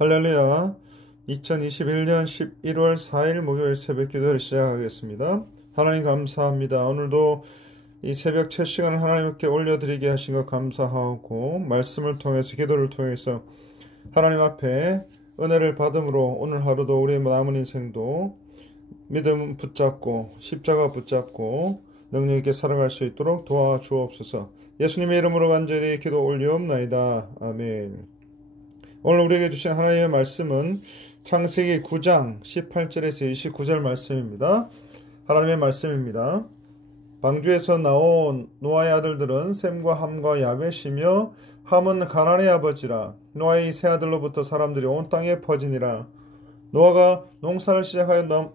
할렐루야. 2021년 11월 4일 목요일 새벽 기도를 시작하겠습니다. 하나님 감사합니다. 오늘도 이 새벽 첫 시간을 하나님께 올려드리게 하신 것 감사하고, 말씀을 통해서 기도를 통해서 하나님 앞에 은혜를 받음으로 오늘 하루도 우리의 남은 인생도 믿음 붙잡고 십자가 붙잡고 능력 있게 살아갈 수 있도록 도와주옵소서. 예수님의 이름으로 간절히 기도 올리옵나이다. 아멘. 오늘 우리에게 주신 하나님의 말씀은 창세기 9장 18절에서 29절 말씀입니다. 하나님의 말씀입니다. 방주에서 나온 노아의 아들들은 셈과 함과 야벳이며, 함은 가나안의 아버지라. 노아의 세 아들로부터 사람들이 온 땅에 퍼지니라. 노아가 농사를 시작하여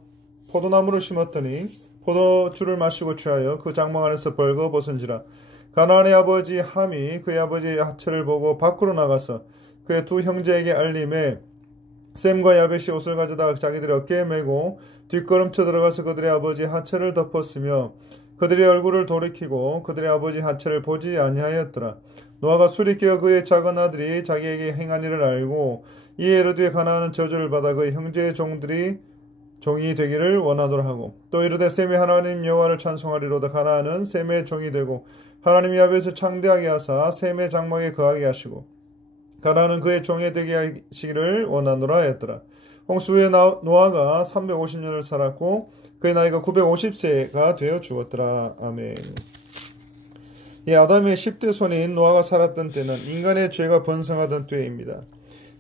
포도나무를 심었더니 포도주를 마시고 취하여 그 장막 안에서 벌거벗은지라. 가나안의 아버지 함이 그의 아버지의 하체를 보고 밖으로 나가서 그의 두 형제에게 알림에, 셈과 야벳이 옷을 가져다가 자기들의 어깨에 메고 뒷걸음쳐 들어가서 그들의 아버지 하체를 덮었으며, 그들의 얼굴을 돌이키고 그들의 아버지 하체를 보지 아니하였더라. 노아가 술이 깨어 그의 작은 아들이 자기에게 행한 일을 알고, 이에 이르되 가나안은 저주를 받아 그의 형제의 종이 되기를 원하노라 하고, 또 이르되 셈이 하나님 여호와를 찬송하리로다. 가나안은 셈의 종이 되고 하나님이 야벳을 창대하게 하사 셈의 장막에 거하게 하시고 가나안은 그의 종이 되게 하시기를 원하노라 했더라. 홍수 후에 노아가 350년을 살았고 그의 나이가 950세가 되어 죽었더라. 아멘. 아담의 10대 손인 노아가 살았던 때는 인간의 죄가 번성하던 때입니다.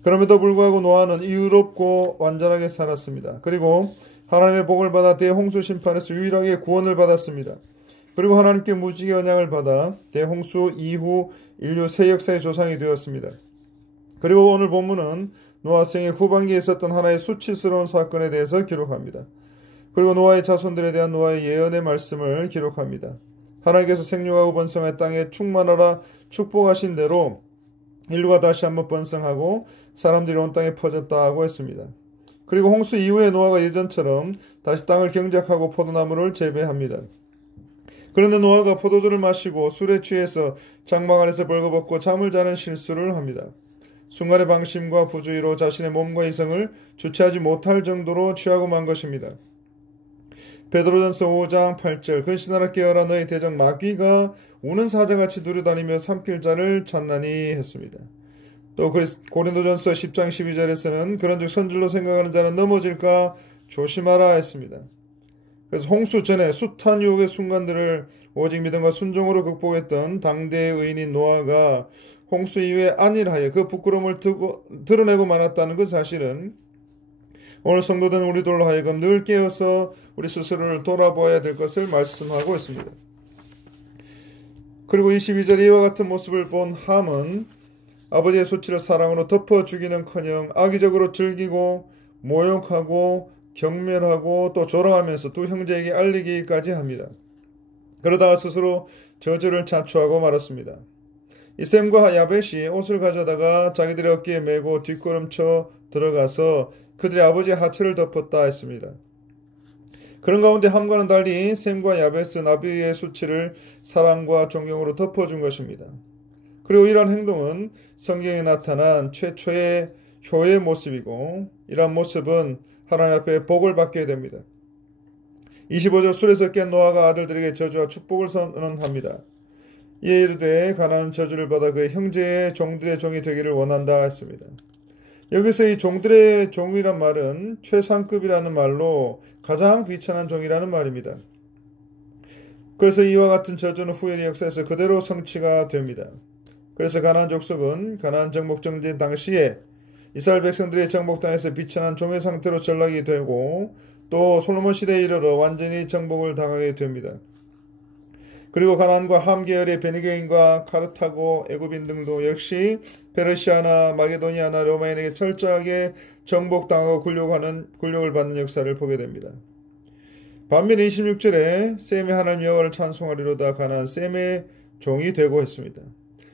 그럼에도 불구하고 노아는 이유롭고 완전하게 살았습니다. 그리고 하나님의 복을 받아 대홍수 심판에서 유일하게 구원을 받았습니다. 그리고 하나님께 무지개 언약을 받아 대홍수 이후 인류 새 역사의 조상이 되었습니다. 그리고 오늘 본문은 노아 생의 후반기에 있었던 하나의 수치스러운 사건에 대해서 기록합니다. 그리고 노아의 자손들에 대한 노아의 예언의 말씀을 기록합니다. 하나님께서 생육하고 번성할 땅에 충만하라 축복하신 대로 인류가 다시 한번 번성하고 사람들이 온 땅에 퍼졌다고 했습니다. 그리고 홍수 이후에 노아가 예전처럼 다시 땅을 경작하고 포도나무를 재배합니다. 그런데 노아가 포도주를 마시고 술에 취해서 장막 안에서 벌거벗고 잠을 자는 실수를 합니다. 순간의 방심과 부주의로 자신의 몸과 이성을 주체하지 못할 정도로 취하고 만 것입니다. 베드로전서 5장 8절 근신하라 깨어라 너희 대적 마귀가 우는 사자같이 두루다니며 삼킬 자를 찾나니 했습니다. 또 고린도전서 10장 12절에서는 그런즉 선질로 생각하는 자는 넘어질까 조심하라 했습니다. 그래서 홍수 전에 숱한 유혹의 순간들을 오직 믿음과 순종으로 극복했던 당대의 의인인 노아가 홍수 이후에 안일하여 그 부끄러움을 드러내고 말았다는 그 사실은 오늘 성도된 우리들로 하여금 늘 깨어서 우리 스스로를 돌아보아야 될 것을 말씀하고 있습니다. 그리고 22절 이와 같은 모습을 본 함은 아버지의 수치를 사랑으로 덮어 주기는커녕 악의적으로 즐기고 모욕하고 경멸하고 또 조롱하면서 두 형제에게 알리기까지 합니다. 그러다가 스스로 저주를 자초하고 말았습니다. 이 셈과 야벳이 옷을 가져다가 자기들의 어깨에 메고 뒷걸음쳐 들어가서 그들의 아버지의 하체를 덮었다 했습니다. 그런 가운데 함과는 달리 셈과 야벳은 아비의 수치를 사랑과 존경으로 덮어준 것입니다. 그리고 이러한 행동은 성경에 나타난 최초의 효의 모습이고, 이러한 모습은 하나님 앞에 복을 받게 됩니다. 25절 술에서 깬 노아가 아들들에게 저주와 축복을 선언합니다. 이에 이르되 가나안은 저주를 받아 그의 형제의 종들의 종이 되기를 원한다 했습니다. 여기서 이 종들의 종이란 말은 최상급이라는 말로 가장 비천한 종이라는 말입니다. 그래서 이와 같은 저주는 후의 역사에서 그대로 성취가 됩니다. 그래서 가나안 족속은 가나안 정복 정진 당시에 이스라엘 백성들의 정복 땅에서 비천한 종의 상태로 전락이 되고, 또 솔로몬 시대에 이르러 완전히 정복을 당하게 됩니다. 그리고 가나안과 함 계열의 베니게인과 카르타고, 애굽인 등도 역시 페르시아나 마게도니아나 로마인에게 철저하게 정복당하고 굴욕을 받는 역사를 보게 됩니다. 반면에 26절에 셈의 하나님 여호와를 찬송하리로다 가나안 셈의 종이 되고 했습니다.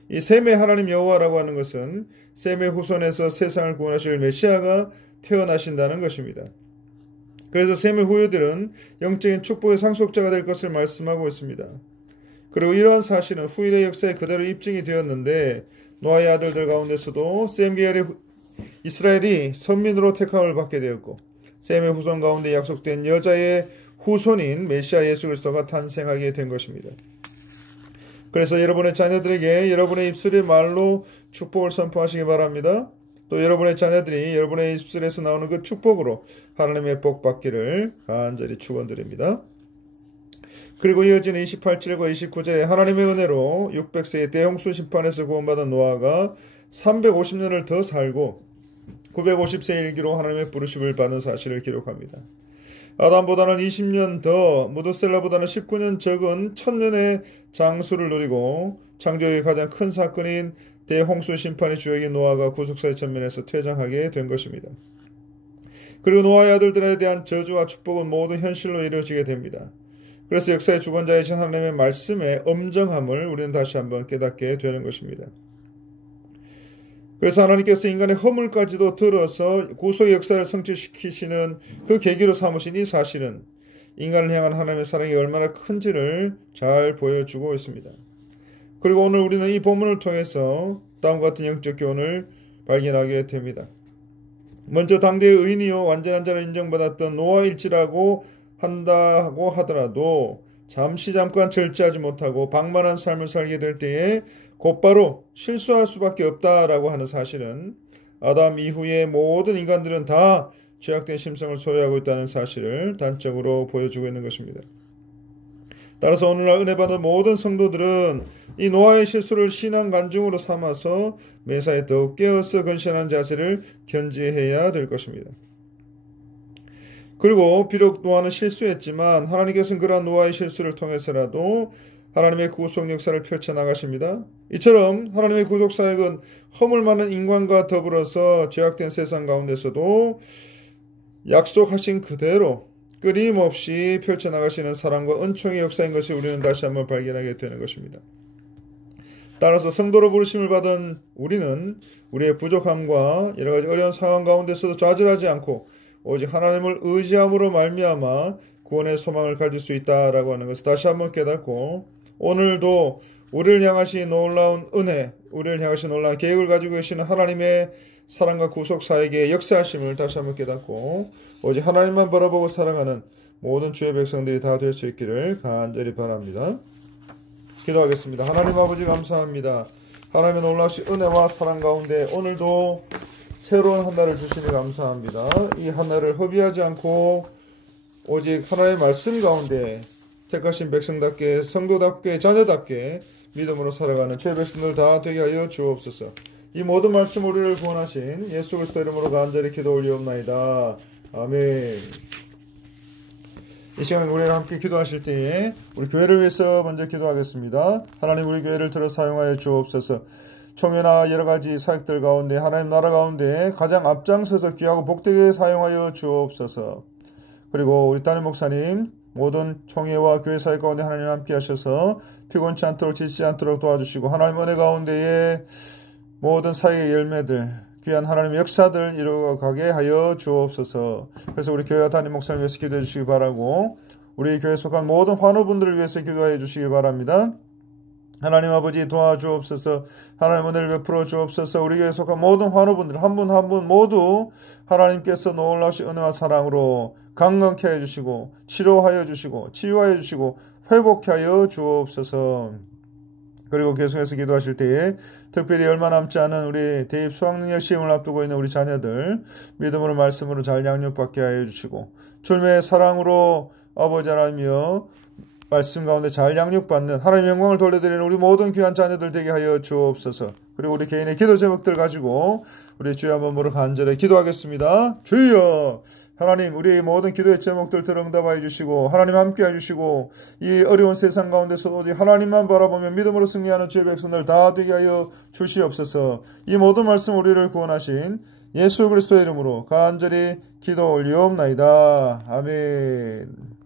이 셈의 하나님 여호와라고 하는 것은 셈의 후손에서 세상을 구원하실 메시아가 태어나신다는 것입니다. 그래서 셈의 후예들은 영적인 축복의 상속자가 될 것을 말씀하고 있습니다. 그리고 이러한 사실은 후일의 역사에 그대로 입증이 되었는데, 노아의 아들들 가운데서도 셈 계열의 이스라엘이 선민으로 택함을 받게 되었고 셈의 후손 가운데 약속된 여자의 후손인 메시아 예수 그리스도가 탄생하게 된 것입니다. 그래서 여러분의 자녀들에게 여러분의 입술의 말로 축복을 선포하시기 바랍니다. 또 여러분의 자녀들이 여러분의 입술에서 나오는 그 축복으로 하나님의 복 받기를 간절히 축원드립니다. 그리고 이어지는 28절과 29절에 하나님의 은혜로 600세의 대홍수 심판에서 구원받은 노아가 350년을 더 살고 950세 일기로 하나님의 부르심을 받는 사실을 기록합니다. 아담보다는 20년 더, 무드셀라보다는 19년 적은 1000년의 장수를 누리고 창조의 가장 큰 사건인 대홍수 심판의 주역인 노아가 구속사의 전면에서 퇴장하게 된 것입니다. 그리고 노아의 아들들에 대한 저주와 축복은 모두 현실로 이루어지게 됩니다. 그래서 역사의 주관자이신 하나님의 말씀의 엄정함을 우리는 다시 한번 깨닫게 되는 것입니다. 그래서 하나님께서 인간의 허물까지도 들어서 구속의 역사를 성취시키시는 그 계기로 삼으신 이 사실은 인간을 향한 하나님의 사랑이 얼마나 큰지를 잘 보여주고 있습니다. 그리고 오늘 우리는 이 본문을 통해서 다음과 같은 영적 교훈을 발견하게 됩니다. 먼저 당대의 의인이요 완전한 자로 인정받았던 노아일지라고 한다고 하더라도 잠깐 절제하지 못하고 방만한 삶을 살게 될 때에 곧바로 실수할 수밖에 없다라고 하는 사실은 아담 이후의 모든 인간들은 다 죄악된 심성을 소유하고 있다는 사실을 단적으로 보여주고 있는 것입니다. 따라서 오늘날 은혜 받은 모든 성도들은 이 노아의 실수를 신앙 간증으로 삼아서 매사에 더욱 깨어서 근신하는 자세를 견지해야 될 것입니다. 그리고 비록 노아는 실수했지만 하나님께서는 그러한 노아의 실수를 통해서라도 하나님의 구속 역사를 펼쳐나가십니다. 이처럼 하나님의 구속 사역은 허물 많은 인간과 더불어서 죄악된 세상 가운데서도 약속하신 그대로 끊임없이 펼쳐나가시는 사랑과 은총의 역사인 것이 우리는 다시 한번 발견하게 되는 것입니다. 따라서 성도로 부르심을 받은 우리는 우리의 부족함과 여러가지 어려운 상황 가운데서도 좌절하지 않고 오직 하나님을 의지함으로 말미암아 구원의 소망을 가질 수 있다라고 하는 것을 다시 한번 깨닫고 오늘도 우리를 향하신 놀라운 은혜, 우리를 향하신 놀라운 계획을 가지고 계시는 하나님의 사랑과 구속 사역의 역사하심을 다시 한번 깨닫고 오직 하나님만 바라보고 살아가는 모든 주의 백성들이 다 될 수 있기를 간절히 바랍니다. 기도하겠습니다. 하나님 아버지 감사합니다. 하나님의 놀라우신 은혜와 사랑 가운데 오늘도 새로운 한 날을 주시니 감사합니다. 이 한 날을 허비하지 않고 오직 하나님의 말씀 가운데 택하신 백성답게 성도답게 자녀답게 믿음으로 살아가는 죄 백성들 다 되게 하여 주옵소서. 이 모든 말씀 우리를 구원하신 예수 그리스도 이름으로 간절히 기도 올리옵나이다. 아멘. 이 시간에 우리가 함께 기도하실 때에 우리 교회를 위해서 먼저 기도하겠습니다. 하나님 우리 교회를 들어 사용하여 주옵소서. 총회나 여러가지 사역들 가운데 하나님 나라 가운데 가장 앞장서서 귀하고 복되게 사용하여 주옵소서. 그리고 우리 담임 목사님 모든 총회와 교회 사역 가운데 하나님 함께 하셔서 피곤치 않도록 지치지 않도록 도와주시고 하나님 은혜 가운데에 모든 사역의 열매들 귀한 하나님의 역사들 이루어가게 하여 주옵소서. 그래서 우리 교회와 담임 목사님 위해서 기도해 주시기 바라고 우리 교회에 속한 모든 환우분들을 위해서 기도해 주시기 바랍니다. 하나님 아버지 도와주옵소서. 하나님 은혜를 베풀어 주옵소서. 우리 교회에 속한 모든 환우분들 한 분 한 분 모두 하나님께서 놀라우신 은혜와 사랑으로 강건케 하여 주시고 치료하여 주시고 치유하여 주시고 회복케 하여 주옵소서. 그리고 계속해서 기도하실 때에 특별히 얼마 남지 않은 우리 대입 수학능력 시험을 앞두고 있는 우리 자녀들 믿음으로 말씀으로 잘 양육받게 하여 주시고 주님의 사랑으로 아버지 하나님이여 말씀 가운데 잘 양육받는 하나님의 영광을 돌려드리는 우리 모든 귀한 자녀들 되게 하여 주옵소서. 그리고 우리 개인의 기도 제목들 가지고 우리 주여 한번 모두 간절히 기도하겠습니다. 주여 하나님 우리 모든 기도의 제목들 들응답하여 주시고 하나님 함께 해주시고 이 어려운 세상 가운데서 오직 하나님만 바라보며 믿음으로 승리하는 주의 백성들 다 되게 하여 주시옵소서. 이 모든 말씀 우리를 구원하신 예수 그리스도의 이름으로 간절히 기도 올리옵나이다. 아멘.